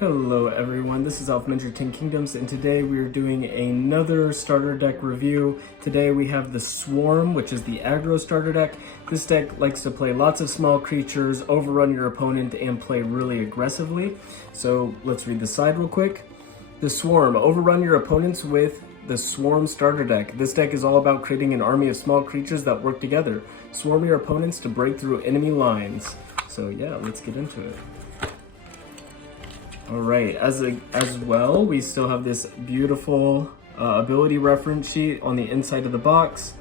Hello everyone, this is Alphmendra Ten and today we are doing another starter deck review. Today we have the Swarm, which is the aggro starter deck. This deck likes to play lots of small creatures, overrun your opponent, and play really aggressively. So let's read the side real quick. The Swarm, overrun your opponents with the Swarm starter deck. This deck is all about creating an army of small creatures that work together. Swarm your opponents to break through enemy lines. So yeah, let's get into it. All right, as well, we still have this beautiful ability reference sheet on the inside of the box.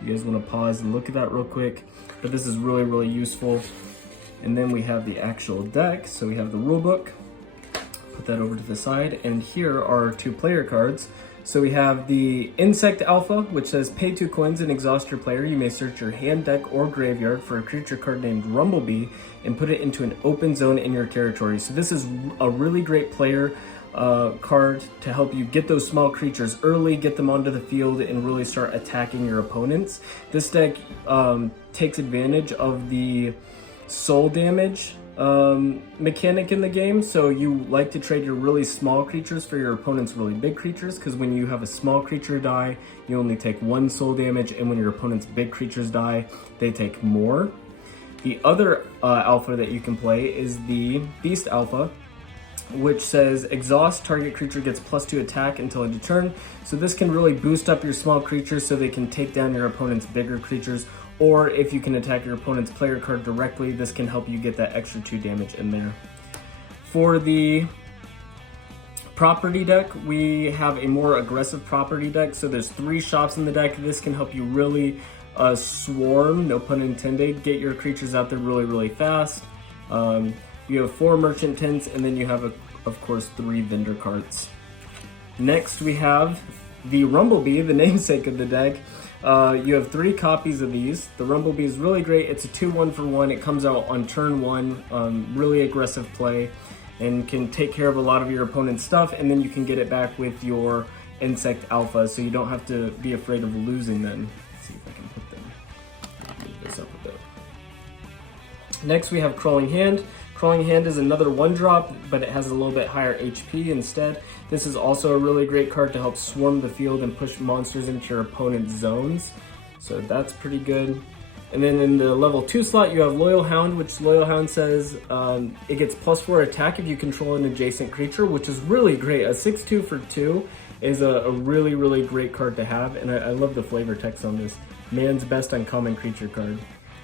You guys want to pause and look at that real quick, but this is really useful. And then we have the actual deck. So we have the rule book, put that over to the side, and here are our two player cards. So we have the Insect Alpha, which says pay 2 coins and exhaust your player. You may search your hand, deck, or graveyard for a creature card named Rumblebee and put it into an open zone in your territory. So this is a really great player card to help you get those small creatures early, get them onto the field, and really start attacking your opponents. This deck takes advantage of the soul damage mechanic in the game, so you like to trade your really small creatures for your opponent's really big creatures, because when you have a small creature die, you only take 1 soul damage, and when your opponent's big creatures die, they take more. The other alpha that you can play is the Beast Alpha, which says exhaust, target creature gets +2 attack until end of turn. So this can really boost up your small creatures so they can take down your opponent's bigger creatures, or if you can attack your opponent's player card directly, this can help you get that extra 2 damage in there. For the property deck, we have a more aggressive property deck. So there's 3 shops in the deck. This can help you really swarm, no pun intended, get your creatures out there really fast. You have 4 merchant tents, and then you have, of course, 3 vendor carts. Next, we have the Rumblebee, the namesake of the deck. You have 3 copies of these. The Rumblebee is really great. It's a 2-1 for 1. It comes out on turn 1, really aggressive play, and can take care of a lot of your opponent's stuff, and then you can get it back with your Insect Alpha, so you don't have to be afraid of losing them. Let's see if I can put them, move this up a bit. Next, we have Crawling Hand. Crawling Hand is another 1-drop, but it has a little bit higher HP instead. This is also a really great card to help swarm the field and push monsters into your opponent's zones. So that's pretty good. And then in the level 2 slot, you have Loyal Hound, which Loyal Hound says it gets +4 attack if you control an adjacent creature, which is really great. A 6/2 for 2 is a really great card to have, and I love the flavor text on this. Man's best uncommon creature card.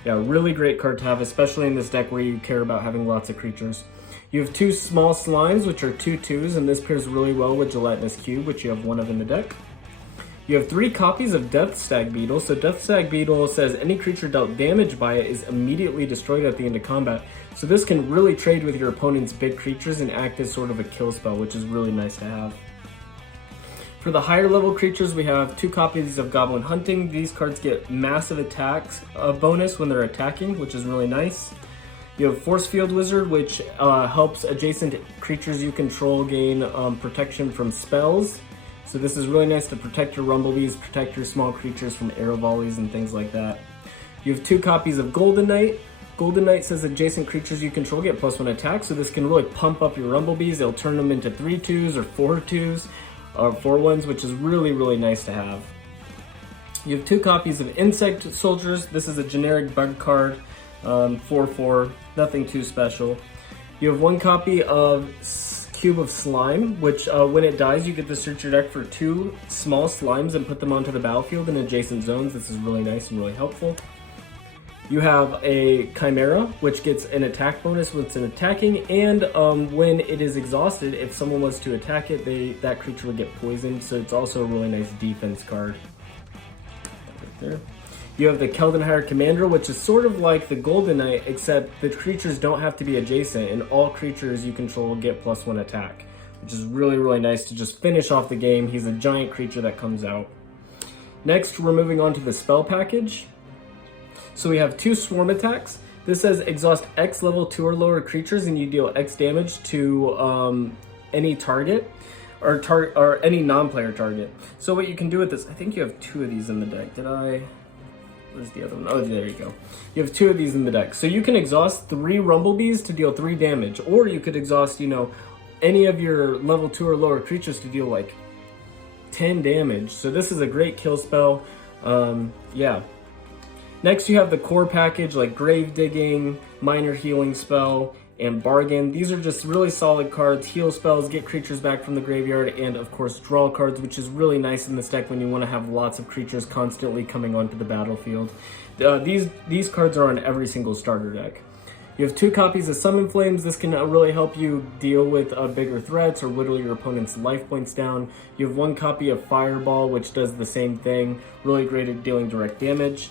Yeah, really great card to have, especially in this deck where you care about having lots of creatures. You have 2 small slimes, which are 2/2s, and this pairs really well with Gelatinous Cube, which you have 1 of in the deck. You have 3 copies of Death Stag Beetle. So Death Stag Beetle says any creature dealt damage by it is immediately destroyed at the end of combat. So this can really trade with your opponent's big creatures and act as sort of a kill spell, which is really nice to have. For the higher level creatures, we have 2 copies of Goblin Hunting. These cards get massive attacks bonus when they're attacking, which is really nice. You have Force Field Wizard, which helps adjacent creatures you control gain protection from spells. So this is really nice to protect your Rumblebees, protect your small creatures from arrow volleys and things like that. You have 2 copies of Golden Knight. Golden Knight says adjacent creatures you control get +1 attack, so this can really pump up your Rumblebees. They'll turn them into 3/2s or 4/2s. 4/1s, which is really nice to have. You have 2 copies of Insect Soldiers. This is a generic bug card, 4/4, nothing too special. You have 1 copy of Cube of Slime, which when it dies, you get to search your deck for 2 small slimes and put them onto the battlefield in adjacent zones. This is really nice and really helpful. You have a Chimera, which gets an attack bonus when it's attacking, and when it is exhausted, if someone was to attack it, that creature would get poisoned, so it's also a really nice defense card. Right there. You have the Keldenhire Commander, which is sort of like the Golden Knight, except the creatures don't have to be adjacent, and all creatures you control get +1 attack, which is really nice to just finish off the game. He's a giant creature that comes out. Next, we're moving on to the spell package. So we have 2 swarm attacks. This says exhaust X level 2 or lower creatures and you deal X damage to any target or any non-player target. So what you can do with this, I think you have 2 of these in the deck. Where's the other one? Oh, there you go. You have 2 of these in the deck. So you can exhaust 3 Rumblebees to deal 3 damage, or you could exhaust, any of your level 2 or lower creatures to deal like 10 damage. So this is a great kill spell. Yeah. Next you have the core package like Grave Digging, Minor Healing Spell, and Bargain. These are just really solid cards. Heal spells, get creatures back from the graveyard, and of course draw cards, which is really nice in this deck when you want to have lots of creatures constantly coming onto the battlefield. These cards are on every single starter deck. You have 2 copies of Summon Flames. This can really help you deal with bigger threats or whittle your opponent's life points down. You have 1 copy of Fireball, which does the same thing. Really great at dealing direct damage.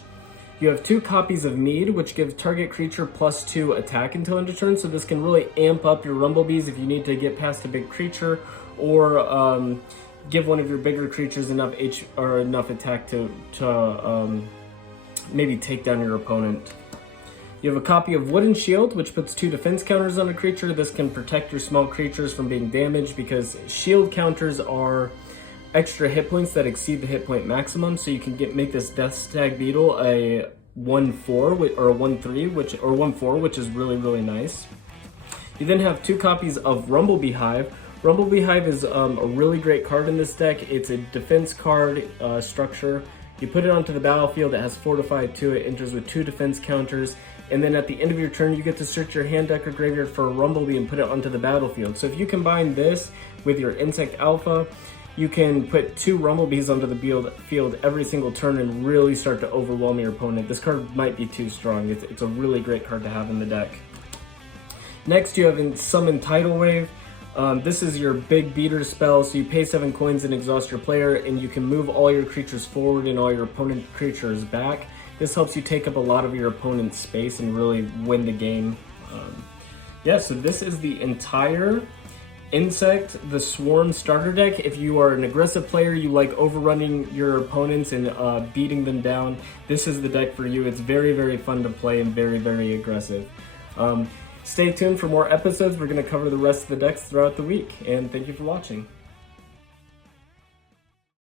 You have 2 copies of Mead, which gives target creature +2 attack until end of turn. So this can really amp up your Rumblebees if you need to get past a big creature, or give one of your bigger creatures enough enough attack to maybe take down your opponent. You have a copy of Wooden Shield, which puts 2 defense counters on a creature. This can protect your small creatures from being damaged because shield counters are extra hit points that exceed the hit point maximum. So you can make this Death Stag Beetle a 1/4 or a 1/3, or 1/4, which is really, really nice. You then have 2 copies of Rumblebee Hive. Rumblebee Hive is a really great card in this deck. It's a defense card structure. You put it onto the battlefield, it has Fortified 2, it enters with 2 defense counters, and then at the end of your turn, you get to search your hand, deck, or graveyard for a Rumblebee and put it onto the battlefield. So if you combine this with your Insect Alpha, you can put 2 Rumblebees onto the field every single turn and really start to overwhelm your opponent. This card might be too strong. It's a really great card to have in the deck. Next, you have Summon Tidal Wave. This is your big beater spell, so you pay 7 coins and exhaust your player, and you can move all your creatures forward and all your opponent creatures back. This helps you take up a lot of your opponent's space and really win the game. Yeah, so this is the entire Insect the Swarm starter deck. If you are an aggressive player, you like overrunning your opponents and beating them down, this is the deck for you. It's very, very fun to play and very, very aggressive. Stay tuned for more episodes. We're going to cover the rest of the decks throughout the week, and thank you for watching.